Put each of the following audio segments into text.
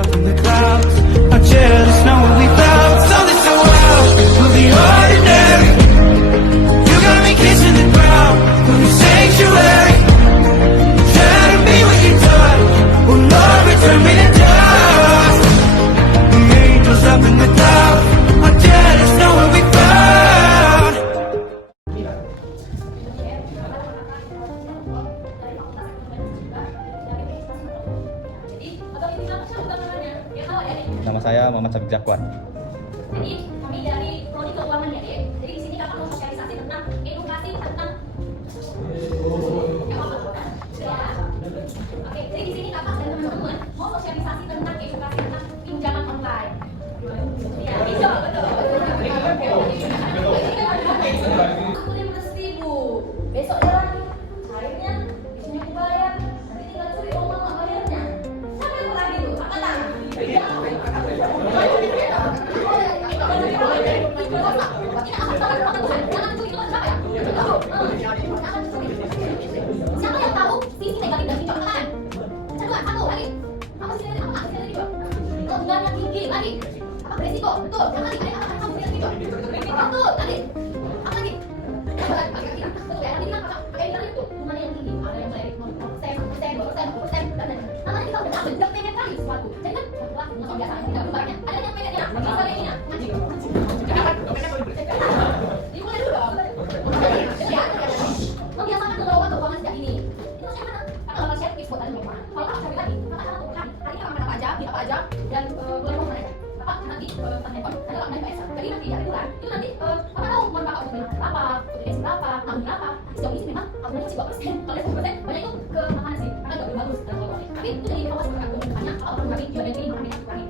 up in the clouds. Our jealous know what we felt. Something so wild, we'll be ordinary. You got me kissing the ground, from your sanctuary. Try to be what you done, will Lord return me to dust. The angels up in the clouds, our jealous know what we found. Nama saya Muhammad Sabik Zakwan. Jadi kami dari prodi keuangan ya, Dek. Jadi di sini kakak mau sosialisasi tentang edukasi tentang ya. Oke, jadi di sini kakak dan teman-teman mau sosialisasi tentang edukasi tentang pinjaman online. Ya, betul. Aku 15.000. Besok jalan cairnya di sini aku bayar. Nanti tinggal curi uang mama bayarnya. Siapa yang lagi tuh? Kakak tak? Siapa yang tahu sisi negatif dari pinjam kalian? Kedua, satu lagi. Apa sih negatif? Apa sih negatif? Keunggahan tinggi lagi. Apa beresiko? Betul. Yang lagi ada apa kamu sih pinjam? Betul. Lagi. Apa lagi? Betul ya. Nanti kan pakai internet itu bunganya yang tinggi. Ada yang mulai 0%, 2%, dan namanya kita udah ambil pengen kali sesuatu. Jadi kan bunga biasa tidak barangnya. Ada yang pengennya. Misalnya ini. Dimulai dulu dong. Membiasakan mengelola keuangan sejak ini. Itu saya mana? Kakak bakal share tips buat kalian semua. Kalau kakak cari lagi, kakak akan lakukan. Hari ini kakak makan apa aja, beli apa aja, dan boleh mau mana aja. Kakak nanti handphone, nanti kakak naik PSA. Jadi nanti hari bulan, itu nanti kakak tahu mau kakak untuk beli makan berapa, untuk beli berapa, nabung berapa. Sejauh ini sih memang aku masih 2%, kalau 10% banyak itu ke makanan sih. Karena gak lebih bagus dan kalau tapi itu jadi awas berkata banyak kalau orang kami jual dari makan minyak kurangi.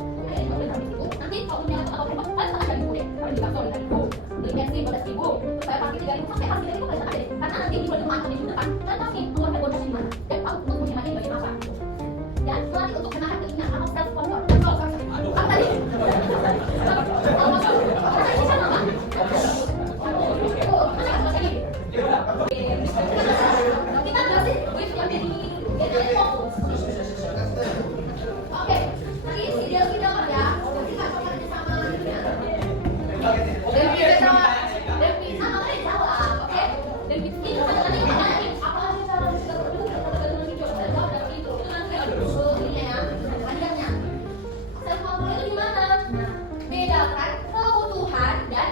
Nanti kalau punya laptop atau handphone, kalian sangat dari boleh. Kalau di bakso 5.000, beli bensin 12.000, supaya parkir 3.000 sampai parkir 3.000 kalian ada deh. Karena nanti di bulan depan atau di bulan depan kalian pasti mengeluarkan bonus di mana dan tahu untuk menghematnya bagaimana apa. Dan melatih untuk menahan keinginan atau self control. Apa tadi? Kita berhasil, gue sudah jadi fokus. Oke, tadi ideal ya. Jadi nggak sama sama Devi sama kalian jawab, oke? Devi itu kan nanti nanti apa lagi cara jawab dari itu nanti ini ya, ajarnya. Self control itu gimana? Bedakan kebutuhan dan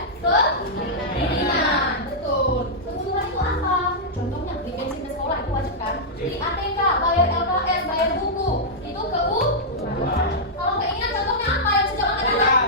keinginan. Betul. Kebutuhan itu apa? Contohnya beli bensin ke sekolah itu wajib kan? Beli ATK, bayar LKS, bayar buku. Itu kebutuhan. Kalau keinginan contohnya apa yang sejauh mana kan?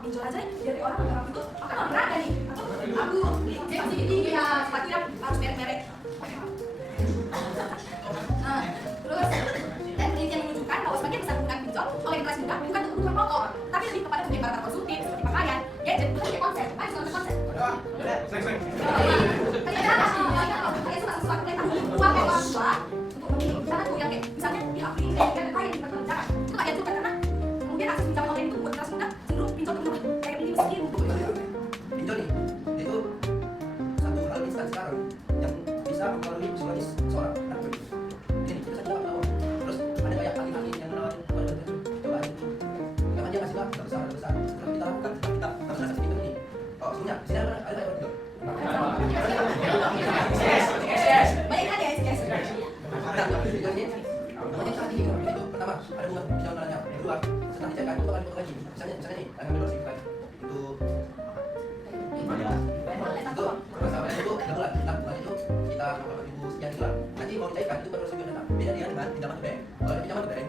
Pinjol aja dari orang itu akan orang nih. Aku masih tinggi ya, sepatunya harus merek-merek. Nah, terus dan penelitian menunjukkan bahwa sebagian besar penggunaan pinjol oleh generasi muda bukan untuk kebutuhan pokok, tapi lebih kepada kebutuhan barang konsumtif seperti pakaian, gadget, atau konsep. Ayo contoh konsep. Kayak sesuatu yang tanggung uang kayak orang tua untuk membeli misalnya tuh yang kayak misalnya di April kayak kain di tempat jalan itu nggak juga karena kemudian akses pinjaman online itu buat generasi muda cenderung pinjol ke rumah kayak beli miskin. Pinjol nih, itu satu hal instan sekarang yang bisa mempengaruhi psikologis seorang anak begitu. Ini kita juga tahu. Terus ada banyak ahli-ahli yang menawarkan kepada kita coba itu. Yang dia ngasih lah besar. Setelah kita lakukan, kita merasa sedikit ini. Oh, sebenarnya di sini ada banyak pinjol. Baik kan ya, guys. Pinjol ini namanya sangat tinggi. Itu pertama ada bunga pinjol nolnya. Kedua, setelah dicetak itu akan lagi. Misalnya nih, akan menurut itu itu masalah itu 3 bulan. Nah, bulan itu kita 40.000 sekian bulan. Nanti mau dicairkan itu baru 1 juta. Beda dengan pinjaman ke bank. Kalau pinjaman ke bank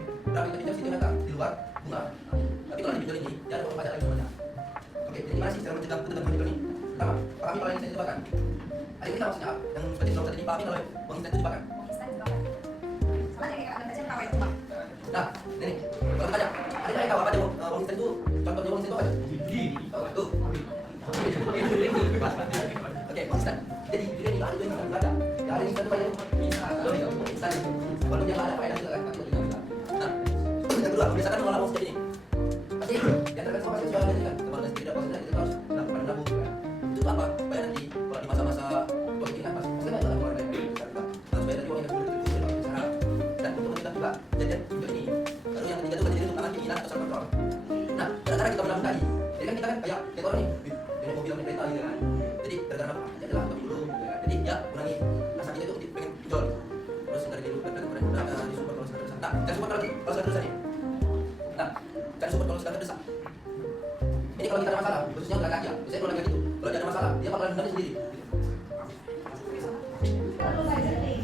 tapi kalau uang instan itu jebakan. Instan jebakan. Sama aja kayak kakak baca KW itu, Pak. Nah, ini kalau kita tanya, ada nggak yang tahu apa aja uang instan itu? Contohnya uang instan itu apa aja? Tuh. Oke, uang instan. Jadi dia ini ada instan juga ada. Ya ada instan itu banyak instan. Walaupun yang ada faedah juga kan, tapi juga bisa. Nah, yang kedua, kebiasaan mengolah uang seperti ini. Pasti yang terkait sama sosial media kan, kemarin tidak positif itu harus melakukan nabung kan. Itu apa? Supaya nanti kalau di masa-masa tua ini kan pasti banyak orang keluar dari kita. Supaya tadi uangnya betul-betul dikumpulkan oleh cara. Dan untuk menentukan juga jajan juga ini. Lalu yang ketiga itu kejadian untuk tangan keinginan atau self control. Nah, cara kita menabung tadi. Jadi kan kita kan kayak orang nih, ini mobil yang kereta gitu kan. Jadi gara-gara apa? Ya adalah atau dulu gitu kan. Jadi ya kurangi rasa kita itu pengen pinjol. Terus dari dulu kan kemarin udah disupport kalau sudah terdesak. Nah, dan support kalau sudah terdesak nih. Nah, dan support kalau sudah terdesak. Ini kalau kita ada masalah, khususnya laki-laki ya. Biasanya kalau laki-laki itu kalau dia ada masalah, dia bakalan mendamnya sendiri. Perlu budgeting.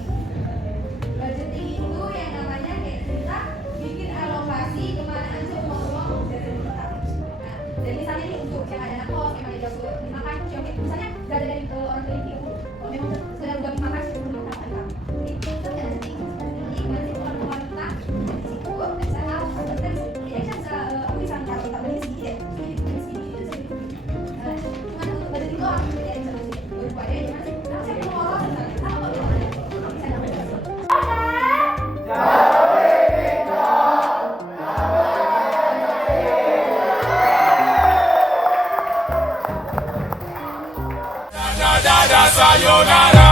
Budgeting itu yang namanya kayak kita bikin alokasi kemana aja uang dari kita. Nah, jadi misalnya nih untuk yang ada anak kos, yang ada jago makan, misalnya nggak ada dari orang tua itu, kalau memang sudah udah makan sih belum makan kan. Jadi kita ada budgeting. Jadi nanti keluar kita di situ bisa tahu budgeting. Jadi kita bisa kalau kita beli sedikit, cuma untuk budgeting doang. Jadi bisa berupaya jangan sih. Nah, saya mau ngomong misalnya, tahu apa bisa dapat. Da da da sayonara.